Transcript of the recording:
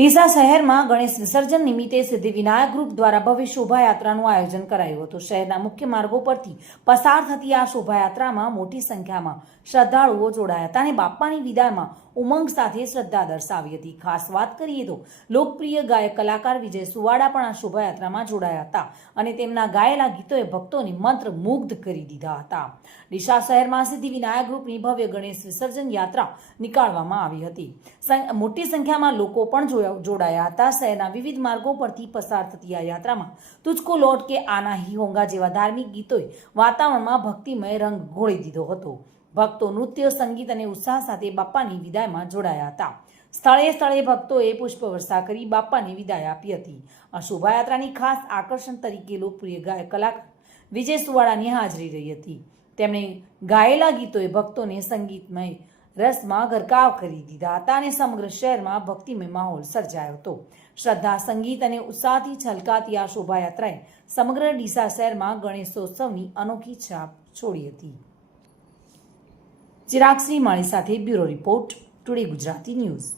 ડીસા શહેરમાં ગણેશ વિસર્જન નિમિત્તે સિદ્ધિવિનાયક ગ્રુપ દ્વારા ભવ્ય શોભાયાત્રાનું આયોજન કરાયું હતું। શહેરના મુખ્ય માર્ગો પરથી પસાર થતી આ શોભાયાત્રામાં મોટી સંખ્યામાં શ્રદ્ધાળુઓ જોડાયા હતા અને બાપ્પાની વિદાયમાં ઉમંગ સાથે શ્રદ્ધા દર્શાવી હતી। ખાસ વાત કરીએ તો લોકપ્રિય ગાયક કલાકાર વિજય સુવાડા પણ આ શોભાયાત્રામાં જોડાયા હતા અને તેમના ગાયેલા ગીતોએ ભક્તોને મંત્રમુગ્ધ કરી દીધા હતા। ડીસા શહેરમાં સિદ્ધિવિનાયક ગ્રુપની ભવ્ય ગણેશ વિસર્જન યાત્રા નીકાળવામાં આવી હતી। મોટી સંખ્યામાં લોકો પણ જોડાયા હતા। શહેરના વિવિધ માર્ગો પરથી પસાર થતી આ યાત્રામાં તુજકો લौट के आना ही होगा જેવા ધાર્મિક ગીતોએ વાતાવરણમાં ભક્તિમય રંગ ઘોળી દીધો હતો। ભક્તો નૃત્ય, સંગીત અને ઉત્સાહ સાથે બાપ્પાની વિદાયમાં જોડાયા હતા। સ્થળે સ્થળે ભક્તોએ પુષ્પવર્ષા કરી બાપ્પાની વિદાય આપી હતી। આ શોભાયાત્રાની ખાસ આકર્ષણ તરીકે લોકપ્રિય ગાયક કલાકાર વિજય સુવાડાની હાજરી રહી હતી। તેમણે ગાયેલા ગીતોએ ભક્તોને સંગીતમય રસમાં ગરકાવ કરી દીધા હતા અને સમગ્ર શહેરમાં ભક્તિમય માહોલ સર્જાયો હતો। શ્રદ્ધા, સંગીત અને ઉત્સાહથી છલકાતી આ શોભાયાત્રાએ સમગ્ર ડીસા શહેરમાં ગણેશોત્સવની અનોખી છાપ છોડી હતી। ચિરાગ શ્રીમાળી સાથે bureau report, today Gujarati news.